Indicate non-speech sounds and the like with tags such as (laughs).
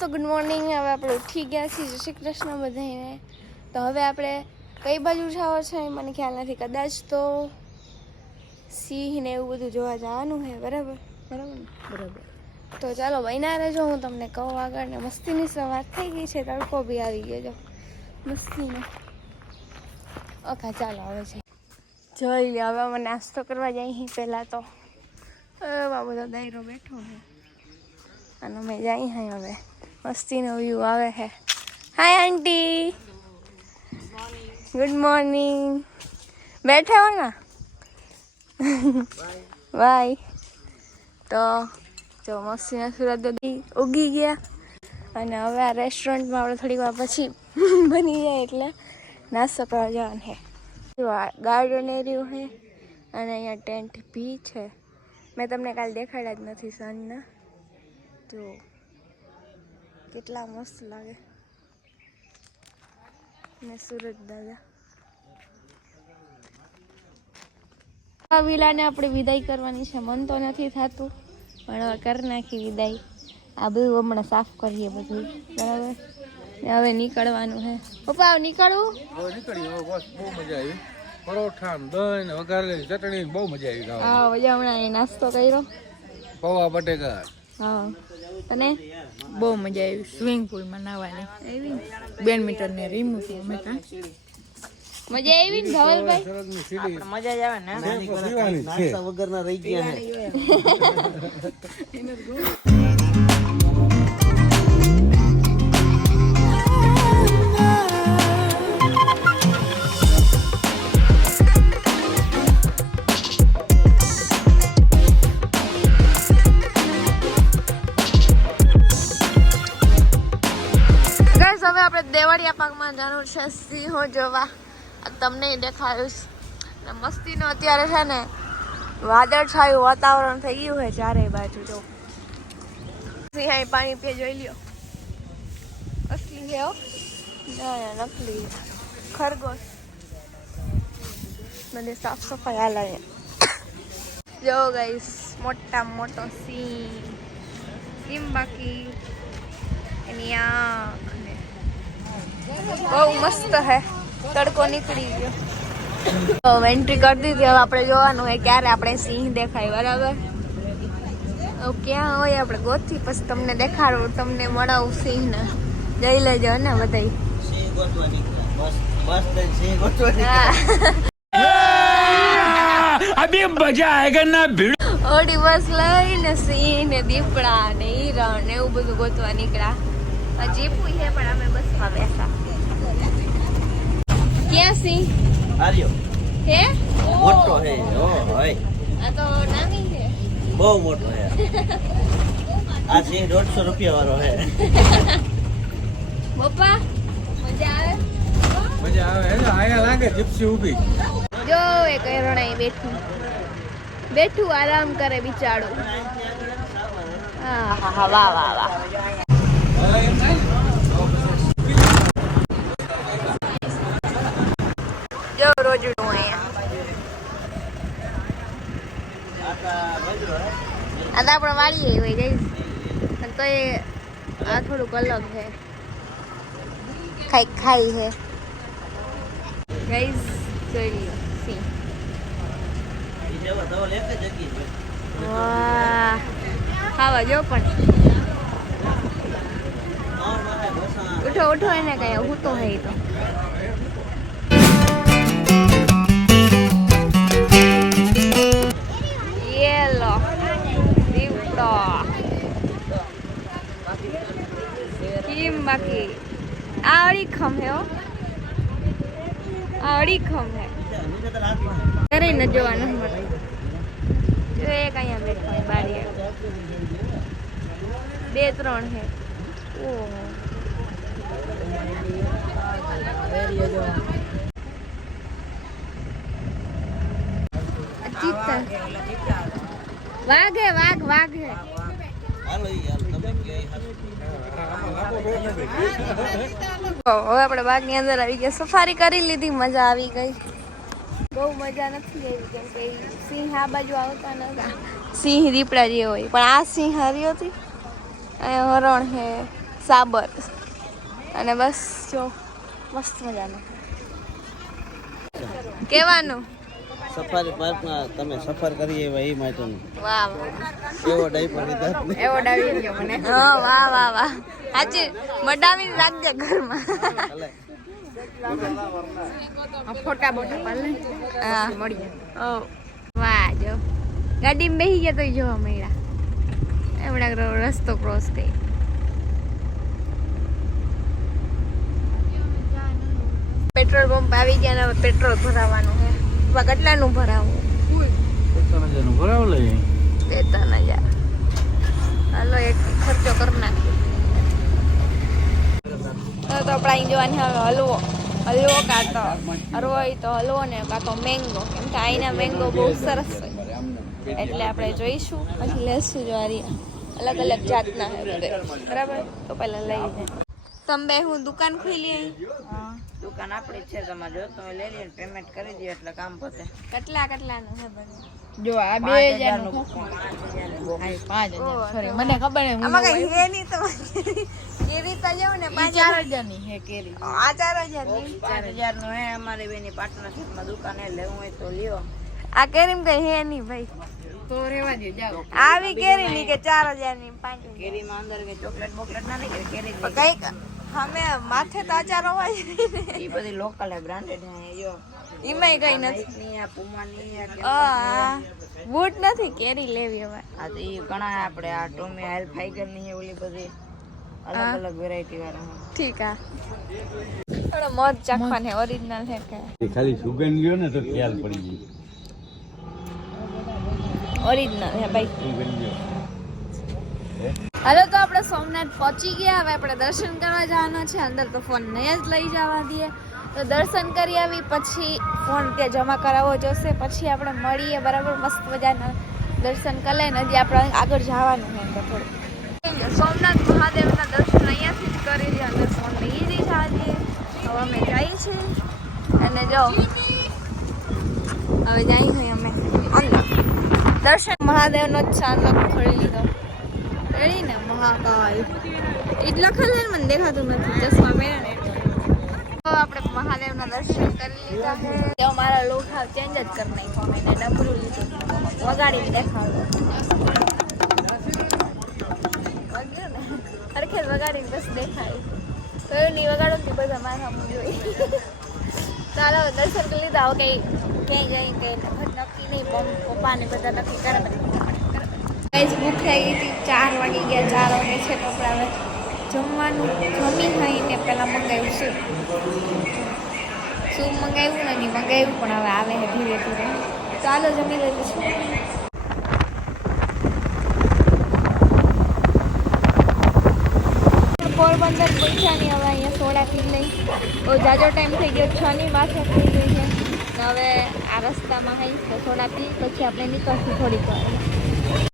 તો good morning હવે આપણે ઉઠી ગયા છીએ. જય શ્રી કૃષ્ણ બધાને તો હવે આપણે કઈ બાજુ જાવ છે મને ખ્યાલ નથી. કદાચ તો સિંહ ને એવું બધું જોવા જવાનું છે. બરાબર? બરાબર બરાબર. તો ચાલો બન્યા રહેજો. હું તમને કહું આગળ ને મસ્તીની સવાર થઈ ગઈ છે. તડકો બી આવી ગયો. જો મસ્તીનો. ઓકે ચાલો હવે છે જોઈ લે હવે અમે નાસ્તો કરવા જઈએ પહેલાં તો. એવા બધો દાયરો બેઠો છે. અને અમે જઈએ હવે. મસ્તીનો વ્યૂ આવે છે હાય આંટી ગુડ મોર્નિંગ બેઠા હો ને? (laughs) બાય તો જો મસ્તીના સુરત બધી ઉગી ગયા. અને હવે આ રેસ્ટોરન્ટમાં આપણે થોડી વાર પછી (laughs) બની જાય એટલે નાસ્તો કરવા જવાનું છે જો આ ગાર્ડન એરિયું છે અને અહીંયા ટેન્ટ બી છે. મેં તમને કાલ દેખાડ્યા જ નથી, સાંજના. જો કેટલા મસ્ત લાગે. ને સુરત દાદા. વિલાને આપણે વિદાય કરવાની છે. મન તો નથી થતું પણ હવે કરી નાખી વિદાય. આ બધું હમણાં સાફ કરીએ બધું. બરાબર? ને હવે નીકળવાનું હે. પપ્પા હવે નીકળવું હવે નીકળી હવે બસ બહુ મજા આવી. પરોઠા ને દહીં વઘારેલી ચટણી બહુ મજા આવી હા પછી હમણાં એ નાસ્તો કર્યો. પૌવા બટેકા. હા અને બહુ મજા આવી. સ્વિમિંગ પુલમાં નાવાની એવી બેન મીટર ને રીમ હતી અમે ત્યાં મજા આવી ને ધવલભાઈ? મજા જ આવે ને. નાસ્તા વગરના રહી ગયા (laughs) જવાનું છે, સિંહો જોવા. તમને દેખાડું ને મસ્તીનો અત્યારે છે ને વાદળ છાયું વાતાવરણ થઈ ગયું છે ચારે બાજુ, જો. સિંહ પાણી પીએ જોઈ લ્યો. અસલી છે ના નકલી. ખરગોશ. બધી સાફ સફાઈ હાલ જો ગઈશ મોટા મોટો સિંહ. સિંહ બાકી. એની આંખ. બહુ મસ્ત હે. તડકો નીકળી ગયો. એન્ટ્રી કરી દીધી. હવે આપણે જોવાનું હોય ક્યારે આપણે સિંહ દેખાય બરાબર? ક્યાં હોય આપણે ગોતી પછી તમને દેખાડું તમને મળાવું સિંહને. જઈ લેજો ને બધા મજા આયેગા ઓડી બસ લઈને સિંહ ને દીપડા ને હિરણ ને એવું બધું ગોતવા નીકળ્યા. આ જીપું છે પણ અમે બસમાં બેસા ક્યાં સિંહ આર્યો હે મોટો હે ઓ હોય આ તો નાની છે બહુ મોટો હે આ સિંહ દોઢસો રૂપિયા વાળો હે પપ્પા મજા આવે મજા આવે હે ને આયા લાગે જીપ્સી ઊભી જો એક હિરણ અહીં બેઠું બેઠું આરામ કરે બિચારું હા હા હા વાહ વાહ વાહ જો રોજડું અહીંયા આ તો આપણે વાળીએ હોય જઈશ પણ તો એ આ થોડુંક અલગ છે. ખાઈ ખાઈ છે. જઈશ જોઈ લ્યો સી ખાવા જો પણ મોર માથે ઘોસા ઉઠો ઉઠો એને કઈ હું તો હે ઈ તો યેલો દીવડો કેમ બાકી આ અડીખમ હે હો આ અડીખમ હે નીચે તો હાથમાં હે. કરે ન જોવાનું મળે જો એક અહીંયા બેઠો હોય બારી બે ત્રણ હે ઓહો આ ચિત્તર વાઘ વાઘ વાઘ. હવે આપણે બાગની અંદર આવી ગયા. સફારી કરી લીધી, મજા આવી ગઈ. બહુ મજા નથી આવી, કેમ કે સિંહ આ બાજુ આવતા નતા. સિંહ દીપડા જે હોય. પણ આ સિંહ હરી હતી હરણ હે સાબર. અને બસ જો મસ્ત મજાનું. કેવાનું? સફારી પાર્કમાં તમે સફર કરી એવા એ માટેનું. વાહ વાહ. એવો ડાયપર લીધા એવો ડાવી ગયો મને. હા વાહ વાહ વાહ. સાચી મડાવી રાખજે ઘરમાં. ફોટા બોટા પાલે હા. મળીએ. ઓ વાહ જો. ગાડીમાં બેસી ગયા તો જોવા મળ્યા. એમણે રસ્તો ક્રોસ કરી પેટ્રોલ પંપ આવી ગયા ને હવે પેટ્રોલ ભરાવાનું છે. કેટલાનું ભરાવું? ત્રણ હજારનું ભરાવ બે ત્રણ હજાર હાલો એક ખર્ચો કરી નાખીએ. તો આપણે અહીં જોવાની હવે હલવો. હલવો કાં તો હરવો હોય તો હલવો ને કાં તો મેંગો કેમ કે અહીંના મેંગો બહુ સરસ હોય. એટલે આપણે જોઈશું. પછી લેશું જોવારી અલગ અલગ જાતના બરાબર? તો પેલા લઈ જાય તમે હું દુકાન ખોલી દુકાન આપણી છે તમારે જો તમે લઈ લઈને પેમેન્ટ કરી દો એટલે કામ પતે. કેટલા કેટલાનું છે બધું? જો આ બે હજાર. નું પાંચ હજાર. સોરી મને ખબર નહીં આમાં કઈ હે નહીં તો કેરી તો જાવ ને પાંચ ચાર હજાર. ની હે કેરી. આ ચાર હજારની ચાર હજારનું હે અમારી બેની પાર્ટનરશિપમાં દુકાને લેવું હોય તો લ્યો. આ કેરી કઈ હે નહીં ભાઈ. તો રેવા દે જાઓ. આવી કેરી ની કે ચાર હજારની પાંચ કેરી કેરીમાં અંદર કે ચોકલેટ બોકલેટ ના નીકળે કેરી કંઈક અમે માથે તાજા રવાય. એ બધી લોકલ હે બ્રાન્ડેડ હે જો એમાંય કઈ નથી. ની આ પુમાની આ આ બૂટ નથી કેરી લેવી હવે. આ તો ઈ ઘણા આપણે આ ટોમી હેલ ફાઈગરની ઓલી બધી. અલગ અલગ વેરાયટી વાળા ઠીક આ. થોડો મોજ ચાખવાની ઓરિજિનલ હે કે. ખાલી સુગંધ લ્યો ને તો ખ્યાલ પડી જાય ઓરિજિનલ હે ભાઈ. સુગંધ લ્યો હાલો તો આપણે સોમનાથ પહોંચી ગયા. હવે આપણે દર્શન કરવા જવાના છે. અંદર તો ફોન નહીં જ લઈ જવા દઈએ. તો દર્શન કરી આવી, પછી ફોન ત્યાં જમા કરાવવો જોશે. પછી આપણે મળીએ બરાબર. મસ્ત મજાના દર્શન કરી લઈને હજી આપણે આગળ જવાનું છે અંદર થોડું સોમનાથ મહાદેવના દર્શન અહીંયાથી જ કરી દે અંદર ફોન લઈ જઈ જવા દઈએ. હવે અમે જઈએ છીએ. અને જો, હવે જઈએ અમે દર્શન મહાદેવનો જ ચાંદલો ખોલી લીધો. રેડી ને મહાકાલ. જ લખેલું મને દેખાતું નથી ચશ્મા ને એટલે. તો આપણે મહાદેવના દર્શન કરી લીધા છે. તો મારા હાવ ચેન્જ જ કરી નાખ્યો એને ડબરું લીધું. વગાડીને દેખાડો. વાગ્યું ને? વગાડીને બસ દેખાય કયું નહીં વગાડો કે બધા મારા સામું જોઈ. ચાલો દર્શન કરી લીધા. હવે કંઈ ક્યાંય જઈ કે નક્કી નહીં પપ્પા ને બધા નક્કી કરે ગાઈસ ભૂખ થઈ ગઈ હતી, ચાર વાગી ગયા, ચાર વાગે છે તો આપણે હવે જમવાનું, જમી ખાઈને પહેલાં મંગાવ્યું છે સૂપ મંગાવ્યું નથી? મંગાવ્યું, પણ હવે આવે છે ધીરે ધીરે. ચાલો જમી લઈશું પોરબંદર પૈસાની હવે અહીંયા સોડા પી લઈ. બહુ જાજો ટાઈમ થઈ ગયો, છ ની માથે થઈ ગઈ છે. હવે આ રસ્તામાં હઈ તો સોડા પી, પછી આપણે નીકળશું થોડીક વાર